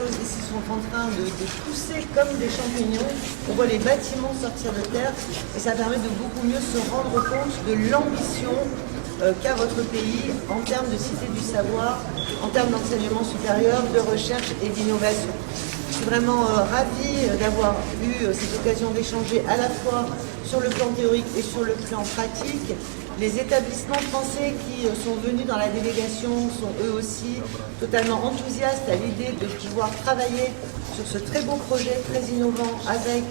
choses ici sont en train de pousser comme des champignons. On voit les bâtiments sortir de terre et ça permet de beaucoup mieux se rendre compte de l'ambition qu'a votre pays en termes de cité du savoir, en termes d'enseignement supérieur, de recherche et d'innovation. Je suis vraiment ravie d'avoir eu cette occasion d'échanger à la fois sur le plan théorique et sur le plan pratique. Les établissements français qui sont venus dans la délégation sont eux aussi totalement enthousiastes à l'idée de pouvoir travailler sur ce très beau projet, très innovant avec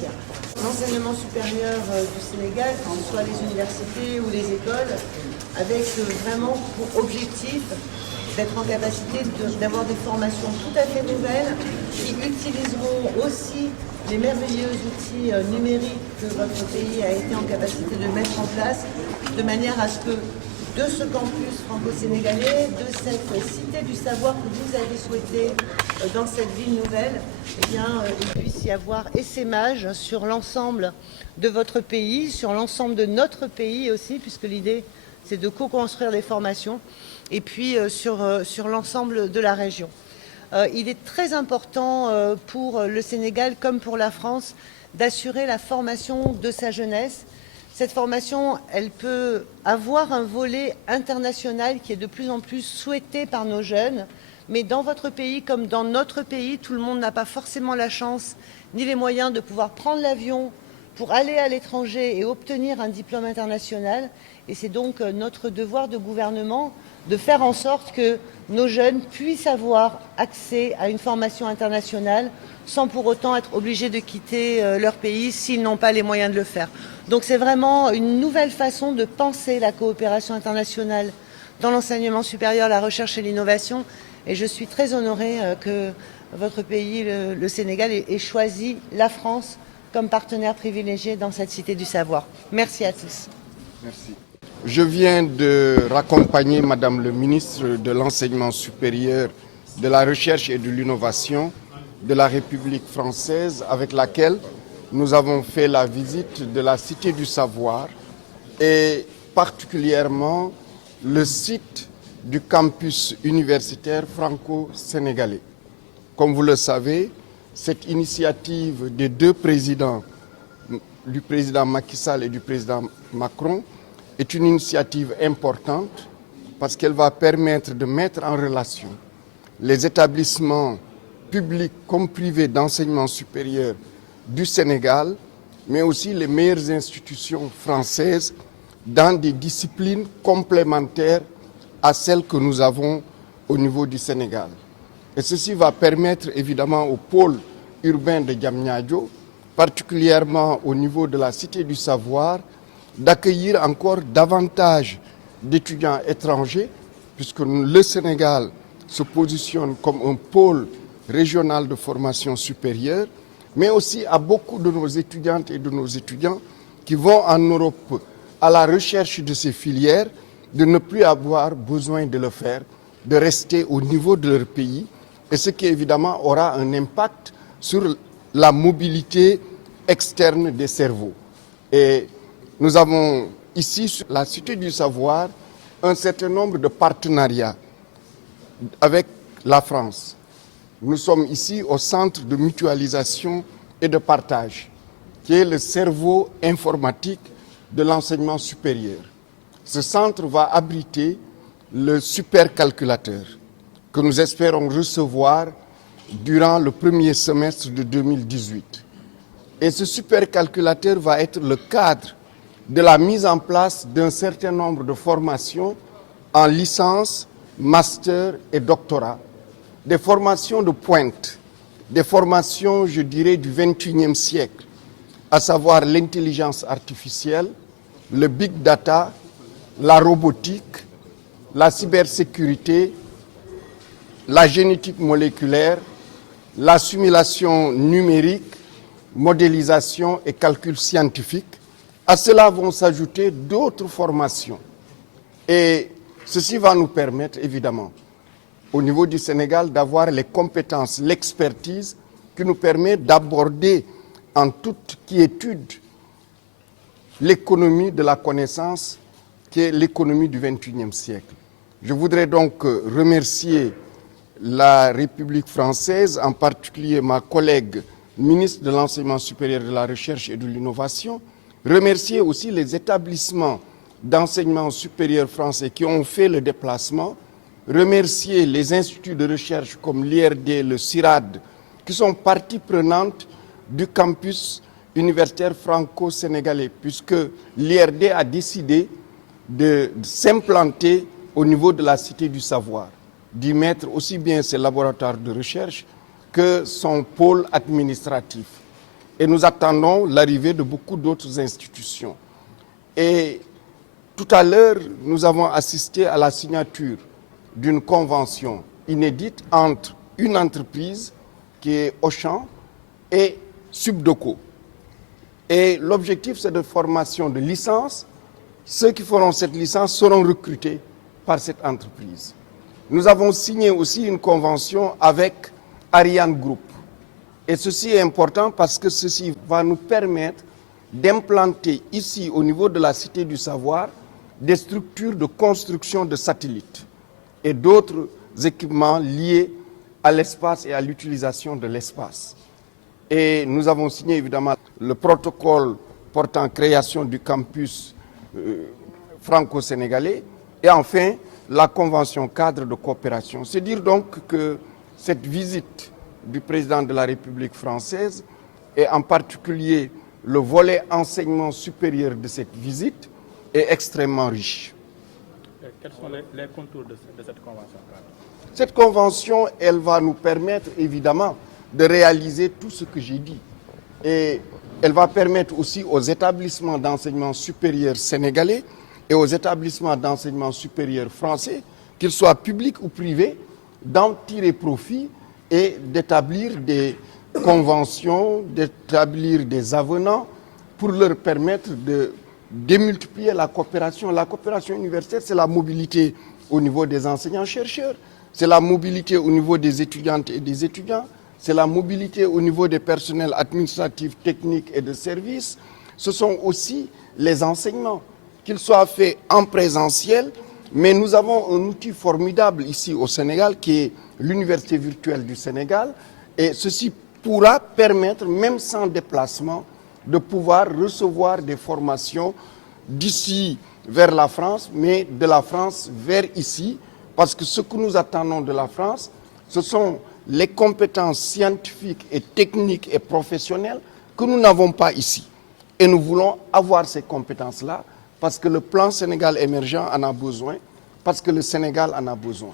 l'enseignement supérieur du Sénégal, que ce soit les universités ou les écoles, avec vraiment pour objectif d'être en capacité d'avoir des formations tout à fait nouvelles qui utiliseront aussi les merveilleux outils numériques que votre pays a été en capacité de mettre en place, de manière à ce que de ce campus franco-sénégalais, de cette cité du savoir que vous avez souhaité dans cette ville nouvelle, eh bien, il puisse y avoir essaimage sur l'ensemble de votre pays, sur l'ensemble de notre pays aussi, puisque l'idée c'est de co-construire des formations, et puis sur l'ensemble de la région. Il est très important pour le Sénégal comme pour la France d'assurer la formation de sa jeunesse. Cette formation, elle peut avoir un volet international qui est de plus en plus souhaité par nos jeunes, mais dans votre pays comme dans notre pays, tout le monde n'a pas forcément la chance ni les moyens de pouvoir prendre l'avion pour aller à l'étranger et obtenir un diplôme international. Et c'est donc notre devoir de gouvernement de faire en sorte que nos jeunes puissent avoir accès à une formation internationale sans pour autant être obligés de quitter leur pays s'ils n'ont pas les moyens de le faire. Donc c'est vraiment une nouvelle façon de penser la coopération internationale dans l'enseignement supérieur, la recherche et l'innovation. Et je suis très honorée que votre pays, le Sénégal, ait choisi la France comme partenaire privilégié dans cette cité du savoir. Merci à tous. Merci. Je viens de raccompagner Madame le ministre de l'Enseignement supérieur, de la Recherche et de l'Innovation de la République française, avec laquelle nous avons fait la visite de la Cité du Savoir et particulièrement le site du campus universitaire franco-sénégalais. Comme vous le savez, cette initiative des deux présidents, du président Macky Sall et du président Macron, est une initiative importante parce qu'elle va permettre de mettre en relation les établissements publics comme privés d'enseignement supérieur du Sénégal, mais aussi les meilleures institutions françaises dans des disciplines complémentaires à celles que nous avons au niveau du Sénégal. Et ceci va permettre évidemment au pôle urbain de Diamniadio, particulièrement au niveau de la Cité du Savoir, d'accueillir encore davantage d'étudiants étrangers, puisque le Sénégal se positionne comme un pôle régional de formation supérieure, mais aussi à beaucoup de nos étudiantes et de nos étudiants qui vont en Europe à la recherche de ces filières, de ne plus avoir besoin de le faire, de rester au niveau de leur pays, et ce qui évidemment aura un impact sur la mobilité externe des cerveaux. Et nous avons ici, sur la Cité du Savoir, un certain nombre de partenariats avec la France. Nous sommes ici au centre de mutualisation et de partage, qui est le cerveau informatique de l'enseignement supérieur. Ce centre va abriter le supercalculateur que nous espérons recevoir durant le premier semestre de 2018. Et ce supercalculateur va être le cadre de la mise en place d'un certain nombre de formations en licence, master et doctorat, des formations de pointe, des formations, je dirais, du XXIe siècle, à savoir l'intelligence artificielle, le big data, la robotique, la cybersécurité, la génétique moléculaire, la simulation numérique, modélisation et calcul scientifique. À cela vont s'ajouter d'autres formations. Et ceci va nous permettre, évidemment, au niveau du Sénégal, d'avoir les compétences, l'expertise qui nous permet d'aborder en toute quiétude l'économie de la connaissance, qui est l'économie du XXIe siècle. Je voudrais donc remercier la République française, en particulier ma collègue ministre de l'Enseignement supérieur, de la Recherche et de l'Innovation, remercier aussi les établissements d'enseignement supérieur français qui ont fait le déplacement, remercier les instituts de recherche comme l'IRD, le CIRAD, qui sont partie prenante du campus universitaire franco-sénégalais, puisque l'IRD a décidé de s'implanter au niveau de la Cité du Savoir, d'y mettre aussi bien ses laboratoires de recherche que son pôle administratif. Et nous attendons l'arrivée de beaucoup d'autres institutions. Et tout à l'heure, nous avons assisté à la signature d'une convention inédite entre une entreprise qui est Auchan et Subdoco. Et l'objectif, c'est de formation de licence. Ceux qui feront cette licence seront recrutés par cette entreprise. Nous avons signé aussi une convention avec Ariane Group. Et ceci est important parce que ceci va nous permettre d'implanter ici, au niveau de la Cité du Savoir, des structures de construction de satellites et d'autres équipements liés à l'espace et à l'utilisation de l'espace. Et nous avons signé évidemment le protocole portant création du campus franco-sénégalais et enfin la convention cadre de coopération. C'est dire donc que cette visite du président de la République française et en particulier le volet enseignement supérieur de cette visite est extrêmement riche. Quels sont les contours de cette convention? Cette convention, elle va nous permettre évidemment de réaliser tout ce que j'ai dit. Et elle va permettre aussi aux établissements d'enseignement supérieur sénégalais et aux établissements d'enseignement supérieur français, qu'ils soient publics ou privés, d'en tirer profit et d'établir des conventions, d'établir des avenants pour leur permettre de démultiplier la coopération. La coopération universitaire, c'est la mobilité au niveau des enseignants-chercheurs, c'est la mobilité au niveau des étudiantes et des étudiants, c'est la mobilité au niveau des personnels administratifs, techniques et de services. Ce sont aussi les enseignements, qu'ils soient faits en présentiel, mais nous avons un outil formidable ici au Sénégal qui est l'Université virtuelle du Sénégal, et ceci pourra permettre, même sans déplacement, de pouvoir recevoir des formations d'ici vers la France, mais de la France vers ici, parce que ce que nous attendons de la France, ce sont les compétences scientifiques et techniques et professionnelles que nous n'avons pas ici. Et nous voulons avoir ces compétences-là parce que le plan Sénégal émergent en a besoin, parce que le Sénégal en a besoin.